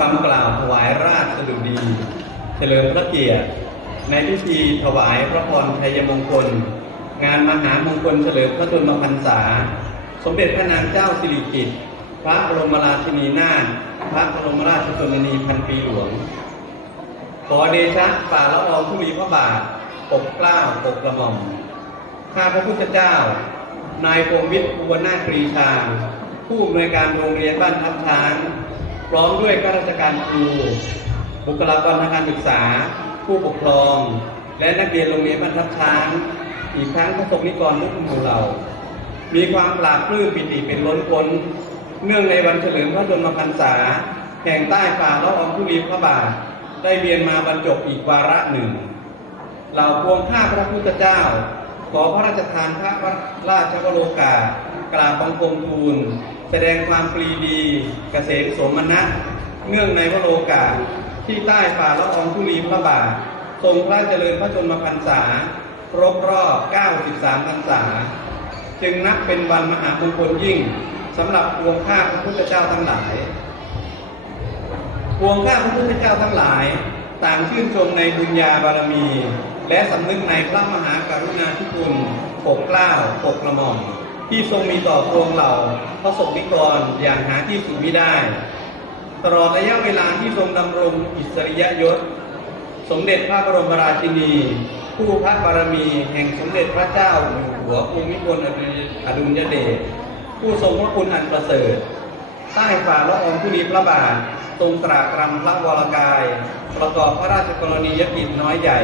คำกล่าวถวายราชสดุดี เฉลิมพระเกียรติ ในพิธีถวายพระพรชัยมงคล งานมหามงคลเฉลิมพระชนมพรรษา สมเด็จพระนางเจ้าสิริกิติ์พระบรมราชินีนาถพระบรมราชชนนีพันปีหลวง ขอเดชะฝ่าละอองธุลีพระบาทปกเกล้าปกกระหม่อม ข้าพระพุทธเจ้า นายพงวิทย์อุบลนาถปรีชา ผู้อำนวยการโรงเรียนบ้านทับช้าง พร้อมด้วยข้าราชการครู บุคลากรทางการศึกษา ผู้ปกครอง และนักเรียนโรงเรียนบ้านทับช้าง อีกทั้งพระสงฆ์นิกรทุกหมู่เหล่า มีความปราบปลื้มปิติเป็นล้นพ้น เนื่องในวันเฉลิมพระชนมพรรษา แห่งใต้ฝ่าละอองธุลีพระบาท ได้เวียนมาบรรจบอีกวาระหนึ่ง เหล่าพวงข้าพระพุทธเจ้า ขอพระราชทานพระราชวโรกาสกราบบังคมทูล แสดงความปรีดีเกษมสมนัตเนื่องในวโรกาสที่ใต้ฝ่าละอองธุลีพระบาท ทรงพระเจริญพระชนมพรรษา ครบรอบ 93 พรรษา จึงนับเป็นวันมหามงคลยิ่งสำหรับพวงข้าพระพุทธเจ้าทั้งหลายพวงข้าพระพุทธเจ้าทั้งหลาย ต่างชื่นชมในบุญญาบารมี และสำนึกในพระมหากรุณาธิคุณปกเกล้าปกกระหม่อม ที่ทรงมีต่อพวงเหล่าพระสงฆ์นิกรอย่างหาที่สุดมิได้ ตลอดระยะเวลาที่ทรงดำรงอิสริยยศ สมเด็จพระบรมราชินี ผู้พระบารมีแห่งสมเด็จพระเจ้าอยู่หัวภูมิพลอดุลยเดชผู้ทรงพระคุณอันประเสริฐใต้ฝ่าละอองธุลีพระบาททรงตรากรำพระวรกาย ประกอบพระราชกรณียกิจน้อยใหญ่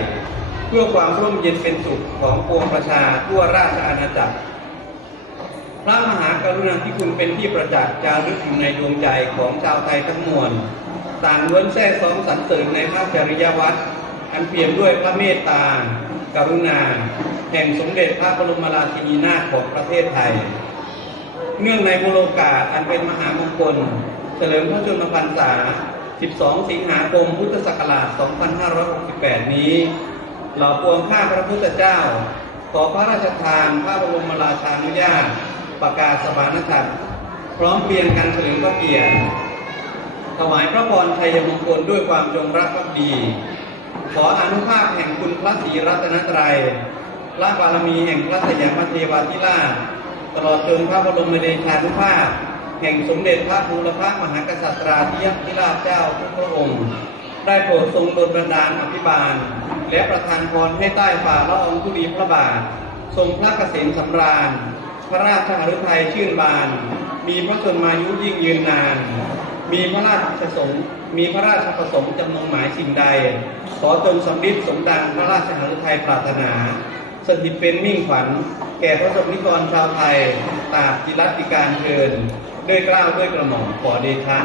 เพื่อความร่มเย็นเป็นสุขของปวงประชาทั่วราชอาณาจักร พระมหากรุณาธิคุณเป็นที่ประจักษ์จารึกอยู่ในดวงใจของชาวไทยทั้งมวลต่างล้วนแท้ซ้องสรรเสริญในพระจริยวัตรอันเปี่ยมด้วยพระเมตตา กรุณา แห่งสมเด็จพระบรมราชินีนาถของประเทศไทย เนื่องในโมโลกาสอันเป็นมหามงคล เฉลิมพระชนมพรรษา 12 สิงหาคม พุทธศักราช 2568 นี้ เหล่าพวงข้าพระพุทธเจ้า ขอพระราชทานพระบรมราชานุญาต ประกาศสมานฉันท์พร้อมเพียงกันเฉลิมพระเกียรติถวายพระพรชัยมงคลด้วยความจงรักภักดี ขออนุภาพแห่งคุณพระศรีรัตนตรัยพระบารมีแห่งพระสยามเทวาธิราชตลอดจนพระบรมเดชานุภาพ แห่งสมเด็จพระบูรพมหากษัตราธิยธิราชเจ้าทุกพระองค์ ได้โปรดทรงดลบันดาลอภิบาล และประทานพรให้ใต้ฝ่าละอองธุลีพระบาท ทรงพระเกษมสำราญ พระราชหฤทัยชื่นบาน มีพระชนมายุยิ่งยืนนาน มีพระราชประสงค์มีพระราชประสงค์จำนงหมายสิ่งใด ขอจงสำลิดสมดังพระราชหฤทัยปรารถนาสถิตเป็นมิ่งขวัญ แก่พระสมนิกรชาวไทย ตากจิรัติการเทินด้วยกล้าวด้วยกระหม่อมขอเดชะ